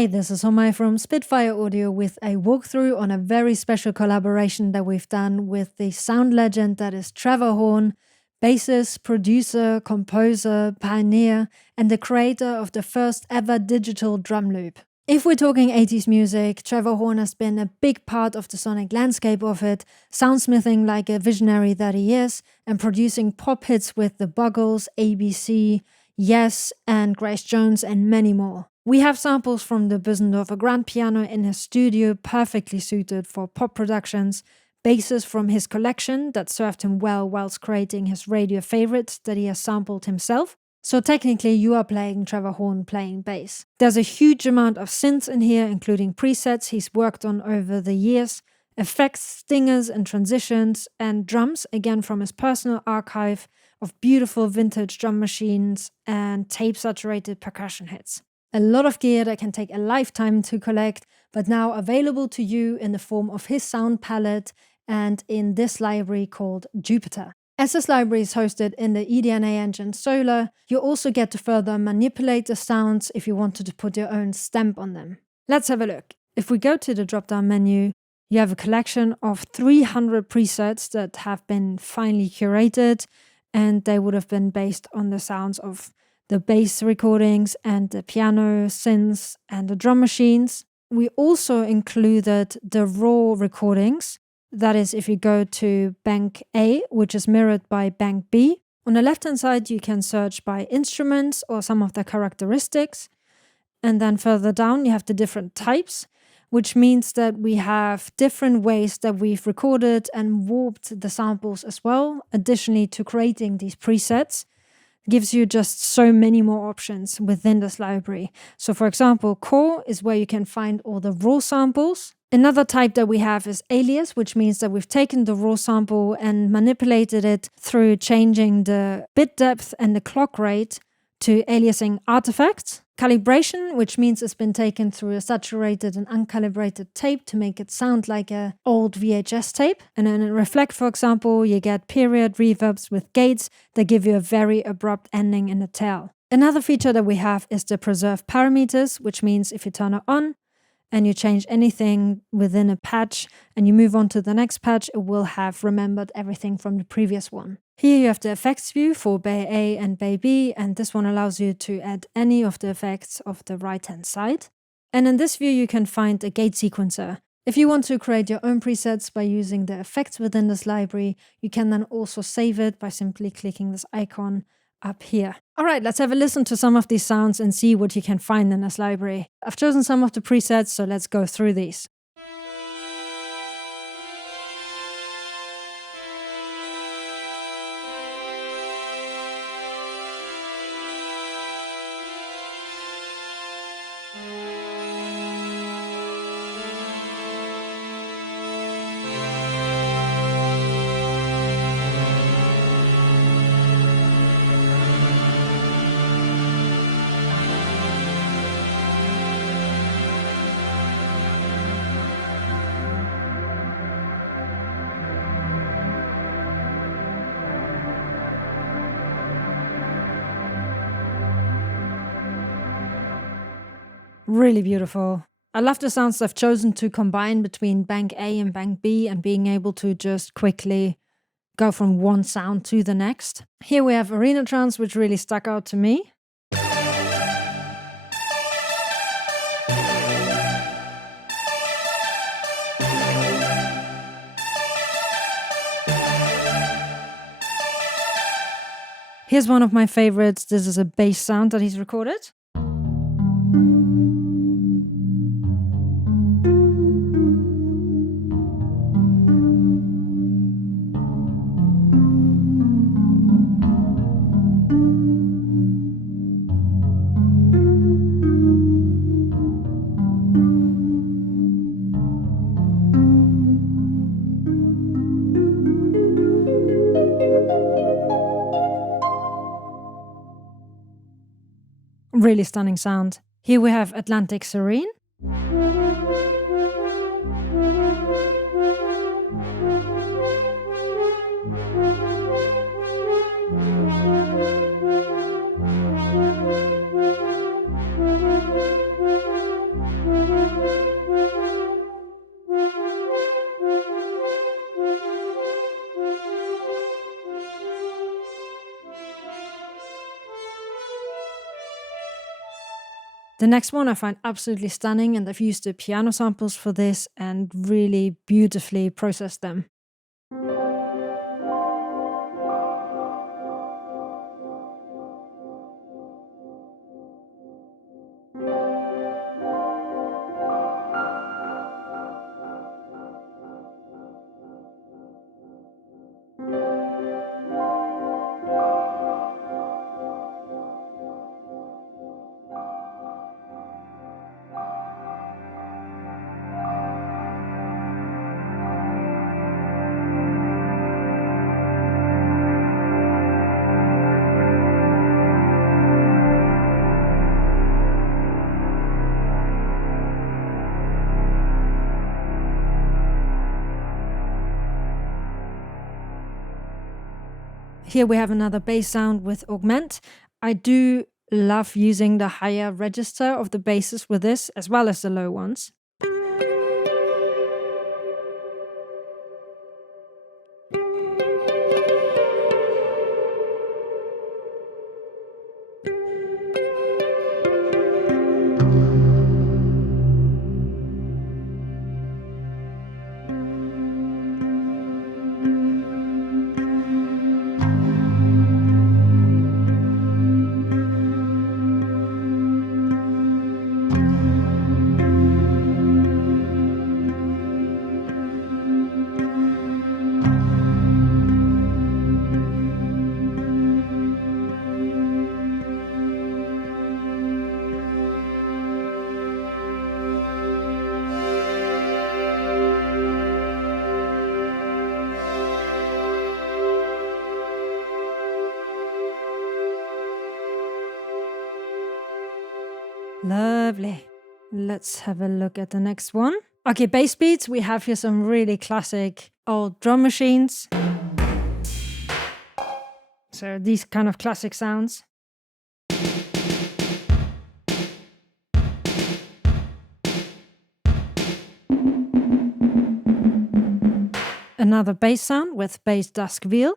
Hi, this is Homai from Spitfire Audio with a walkthrough on a very special collaboration that we've done with the sound legend that is Trevor Horn, bassist, producer, composer, pioneer, and the creator of the first ever digital drum loop. If we're talking 80s music, Trevor Horn has been a big part of the sonic landscape of it, soundsmithing like a visionary that he is, and producing pop hits with The Buggles, ABC, Yes, and Grace Jones, and many more. We have samples from the Bissendorfer grand piano in his studio, perfectly suited for pop productions, basses from his collection that served him well whilst creating his radio favorites that he has sampled himself. So technically you are playing Trevor Horn playing bass. There's a huge amount of synths in here, including presets he's worked on over the years, effects, stingers and transitions, and drums, again from his personal archive of beautiful vintage drum machines and tape-saturated percussion hits. A lot of gear that can take a lifetime to collect, but now available to you in the form of his sound palette and in this library called Jupiter. As this library is hosted in the eDNA engine Solar, you also get to further manipulate the sounds if you wanted to put your own stamp on them. Let's have a look. If we go to the drop-down menu, you have a collection of 300 presets that have been finely curated, and they would have been based on the sounds of the bass recordings and the piano, synths, and the drum machines. We also included the raw recordings. That is, if you go to Bank A, which is mirrored by Bank B. On the left-hand side, you can search by instruments or some of their characteristics. And then further down, you have the different types, which means that we have different ways that we've recorded and warped the samples as well, additionally to creating these presets. Gives you just so many more options within this library. So for example, core is where you can find all the raw samples. Another type that we have is alias, which means that we've taken the raw sample and manipulated it through changing the bit depth and the clock rate to aliasing artifacts. Calibration, which means it's been taken through a saturated and uncalibrated tape to make it sound like an old VHS tape. And then in Reflect, for example, you get period reverbs with gates that give you a very abrupt ending in the tail. Another feature that we have is the preserve parameters, which means if you turn it on and you change anything within a patch and you move on to the next patch, it will have remembered everything from the previous one. Here you have the effects view for Bay A and Bay B, and this one allows you to add any of the effects of the right-hand side. And in this view, you can find a gate sequencer. If you want to create your own presets by using the effects within this library, you can then also save it by simply clicking this icon up here. All right, let's have a listen to some of these sounds and see what you can find in this library. I've chosen some of the presets, so let's go through these. Really beautiful. I love the sounds I've chosen to combine between Bank A and Bank B and being able to just quickly go from one sound to the next. Here we have Arena Trance, which really stuck out to me. Here's one of my favorites. This is a bass sound that he's recorded. Really stunning sound. Here we have Atlantic Serene. The next one I find absolutely stunning, and they've used the piano samples for this and really beautifully processed them. Here we have another bass sound with augment. I do love using the higher register of the basses with this, as well as the low ones. Lovely. Let's have a look at the next one. Okay, bass beats. We have here some really classic old drum machines. So these kind of classic sounds. Another bass sound with bass Dusk Veil.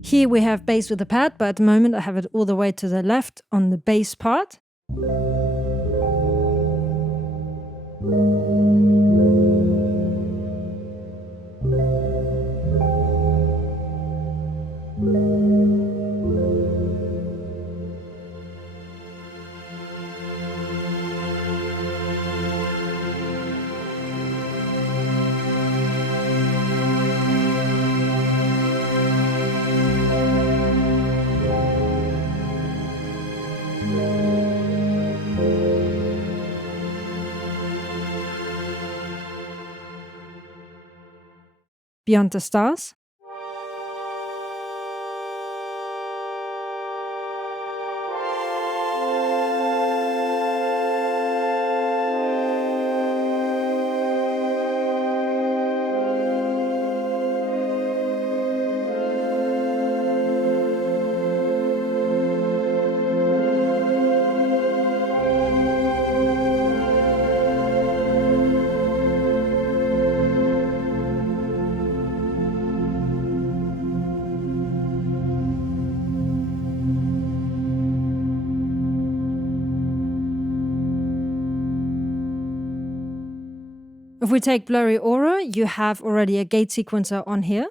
Here we have bass with a pad, but at the moment I have it all the way to the left on the bass part. Beyond the Stars. If we take Blurry Aura, you have already a gate sequencer on here.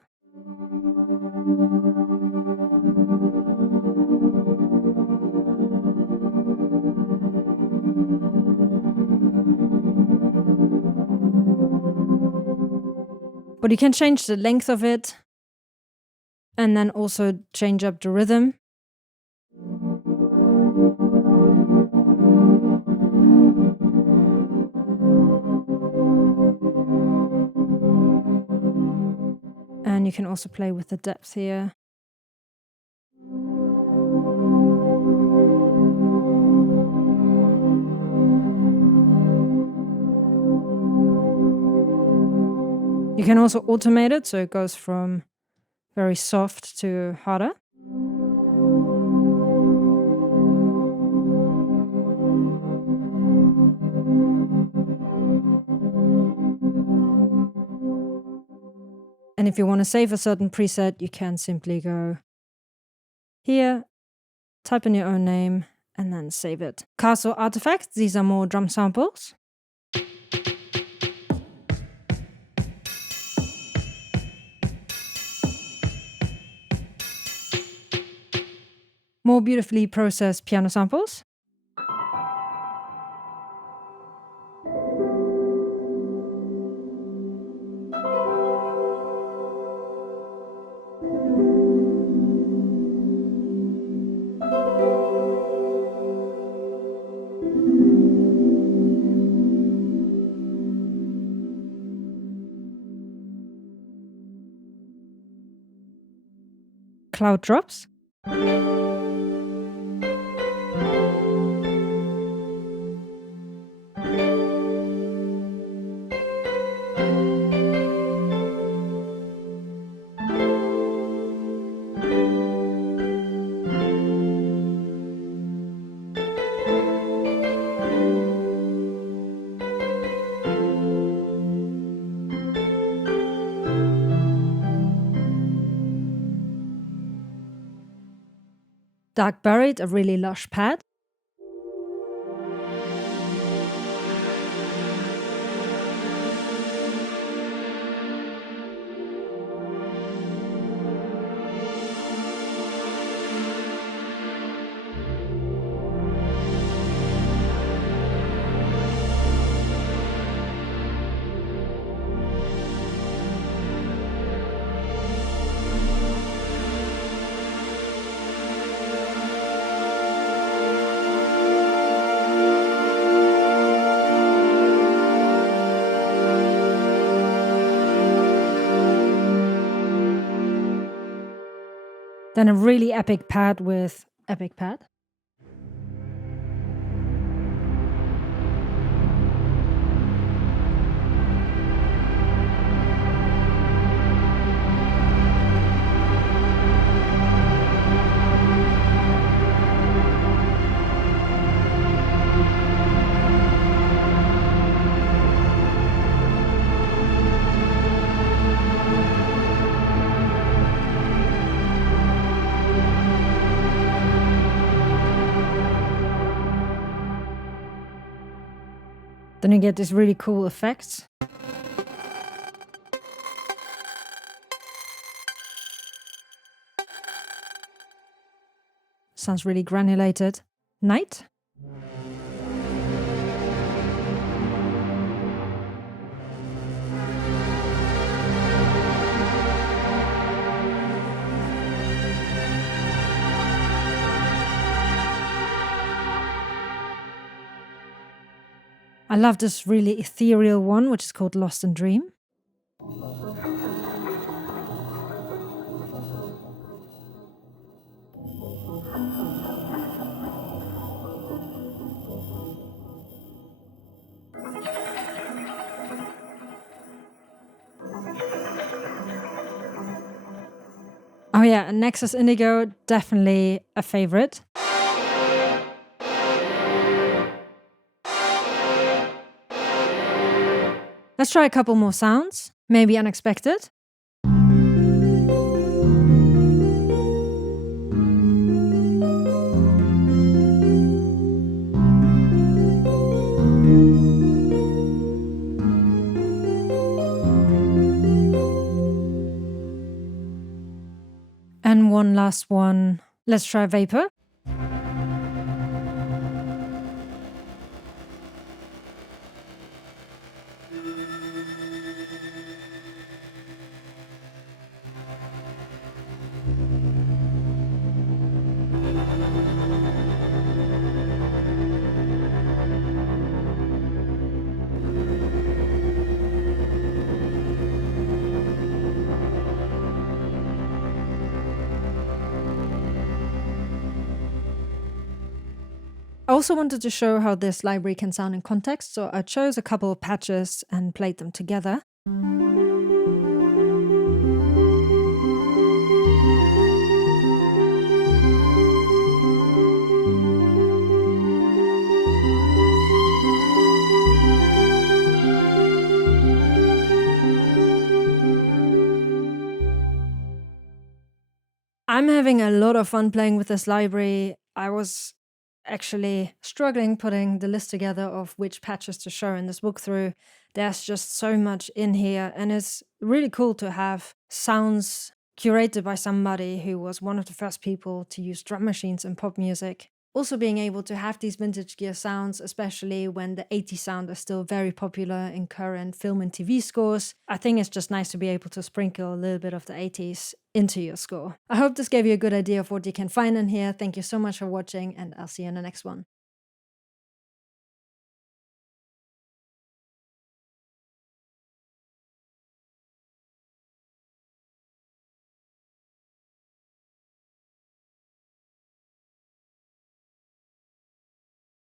But you can change the length of it and then also change up the rhythm. And you can also play with the depth here. can also automate it, so it goes from very soft to harder. And if you want to save a certain preset, you can simply go here, type in your own name, and then save it. Castle Artefact, these are more drum samples. More beautifully processed piano samples. Cloud drops. Dark Buried, a really lush pad. Then a really epic pad with epic pad. Then you get these really cool effects. Sounds really granulated. Night. I love this really ethereal one, which is called Lost in Dream. Oh yeah, and Nexus Indigo, definitely a favorite. Let's try a couple more sounds, maybe unexpected. And one last one. Let's try Vapour. I also wanted to show how this library can sound in context, so I chose a couple of patches and played them together. I'm having a lot of fun playing with this library. I was actually struggling putting the list together of which patches to show in this walkthrough. There's just so much in here, and it's really cool to have sounds curated by somebody who was one of the first people to use drum machines in pop music. Also being able to have these vintage gear sounds, especially when the 80s sound is still very popular in current film and TV scores. I think it's just nice to be able to sprinkle a little bit of the 80s into your score. I hope this gave you a good idea of what you can find in here. Thank you so much for watching, and I'll see you in the next one.